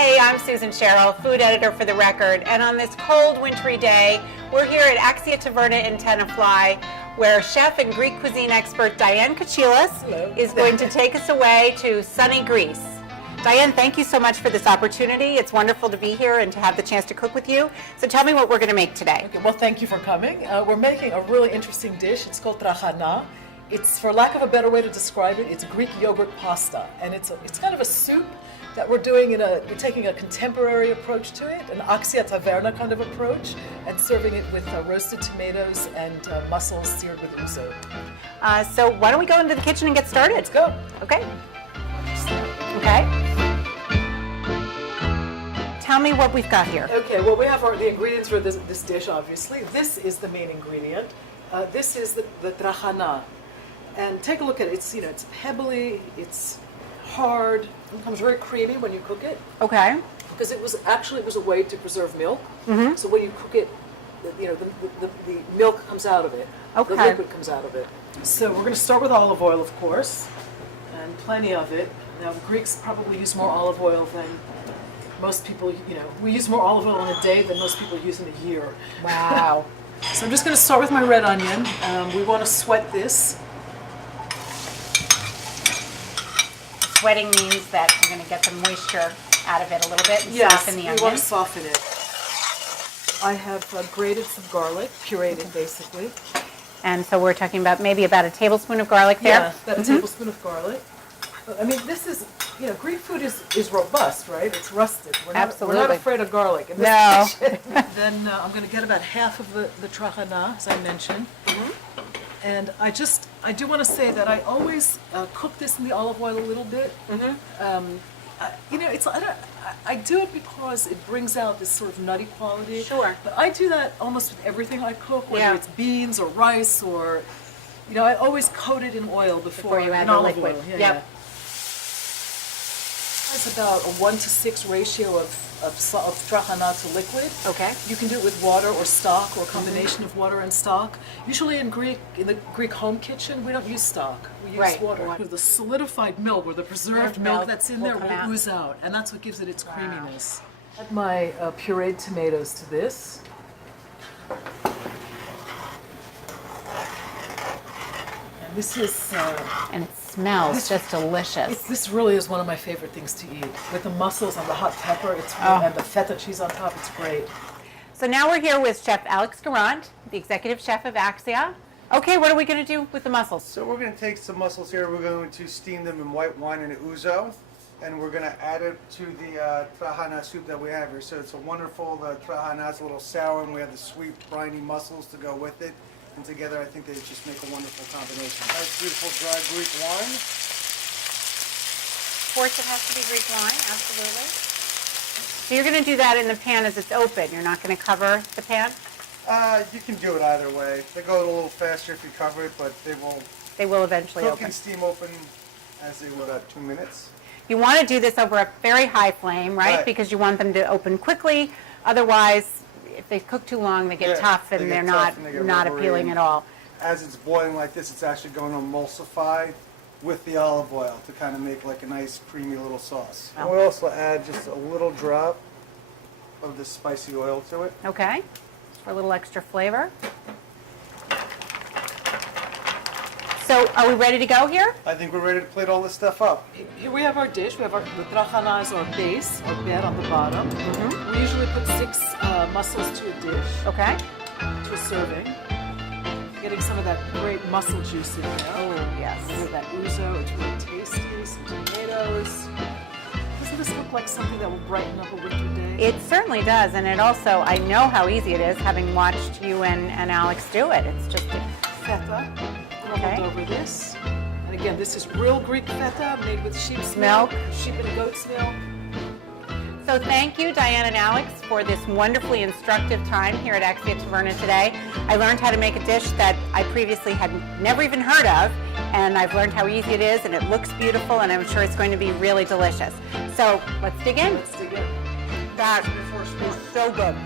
Hey, I'm Susan Sherrill, food editor for The Record, and on this cold, wintry day, we're here at Axia Taverna in Tenafly, where chef and Greek cuisine expert Diane Kochilas is going to take us away to sunny Greece. Diane, thank you so much for this opportunity. It's wonderful to be here and to have the chance to cook with you. So tell me what we're going to make today. Okay, well, thank you for coming. We're making a really interesting dish. It's called trachana. It's, for lack of a better way to describe it, it's Greek yogurt pasta, and it's kind of a soup that we're doing we're taking a contemporary approach to it, an Axia Taverna kind of approach, and serving it with roasted tomatoes and mussels seared with ouzo. So why don't we go into the kitchen and get started? Let's go. Okay. Okay. Tell me what we've got here. Okay, well, we have the ingredients for this dish, obviously. This is the main ingredient. This is the trachana. And take a look at it. It's pebbly, it's hard, it becomes very creamy when you cook it. Okay. Because it was a way to preserve milk. Mm-hmm. So when you cook it, the milk comes out of it. Okay. The liquid comes out of it. So we're going to start with olive oil, of course, and plenty of it. Now, the Greeks probably use more olive oil than most people, we use more olive oil in a day than most people use in a year. Wow. So I'm just going to start with my red onion. We want to sweat this. Sweating means that you're going to get the moisture out of it a little bit and Yes, soften the onion. we want to soften it. I have grated some garlic, pureed it basically. And so we're talking about maybe about a tablespoon of garlic there? Yeah, about a tablespoon of garlic. I mean, this is, Greek food is robust, right? It's rustic. Absolutely. We're not afraid of garlic. In this No. Then I'm going to get about half of the trachana, as I mentioned. Mm-hmm. And I do want to say that I always cook this in the olive oil a little bit. Mm-hmm. I do it because it brings out this sort of nutty quality. Sure. But I do that almost with everything I cook, whether Yeah. it's beans or rice or, I always coat it in oil before you add in the olive liquid. oil. Yep. Yeah. It's about a 1-to-6 ratio of trachana to liquid. Okay. You can do it with water or stock or a combination of water and stock. Usually in the Greek home kitchen, we don't use stock. We use water. The solidified milk or the preserved milk that's in there will ooze out, and that's what gives it its creaminess. Add my pureed tomatoes to this. And this is... And it smells just delicious. This really is one of my favorite things to eat. With the mussels and the hot pepper, and the feta cheese on top, it's great. So now we're here with Chef Alex Garant, the executive chef of Axia. Okay, what are we going to do with the mussels? So we're going to take some mussels here. We're going to steam them in white wine and ouzo, and we're going to add it to the trachana soup that we have here. So it's a wonderful, the trachana is a little sour, and we have the sweet, briny mussels to go with it. And together, I think they just make a wonderful combination. Nice, beautiful, dry Greek wine. Of course, it has to be Greek wine, absolutely. So you're going to do that in the pan as it's open. You're not going to cover the pan? You can do it either way. They go a little faster if you cover it, but they will. They will eventually cook open. and steam open as they will about 2 minutes. You want to do this over a very high flame, right? Because you want them to open quickly. Otherwise, if they cook too long, they get tough and they're not appealing at all. As it's boiling like this, it's actually going to emulsify with the olive oil to kind of make like a nice creamy little sauce. And we also add just a little drop of this spicy oil to it. Okay, for a little extra flavor. So are we ready to go here? I think we're ready to plate all this stuff up. Here we have our dish. We have the trachana as our base, our bed on the bottom. Mm-hmm. We usually put 6 mussels to a dish, Okay. to a serving. Getting some of that great mussel juice in there. Oh, yes. With that ouzo, it's really tasty. Some tomatoes. Doesn't this look like something that will brighten up a winter day? It certainly does, and it also, I know how easy it is, having watched you and Alex do it. It's just Feta, crumbled over this. And again, this is real Greek feta made with sheep's milk, sheep and goat's milk. So thank you, Diane and Alex, for this wonderfully instructive time here at Axia Taverna today. I learned how to make a dish that I previously had never even heard of, and I've learned how easy it is, and it looks beautiful, and I'm sure it's going to be really delicious. So let's dig in. Let's dig in. That is so good.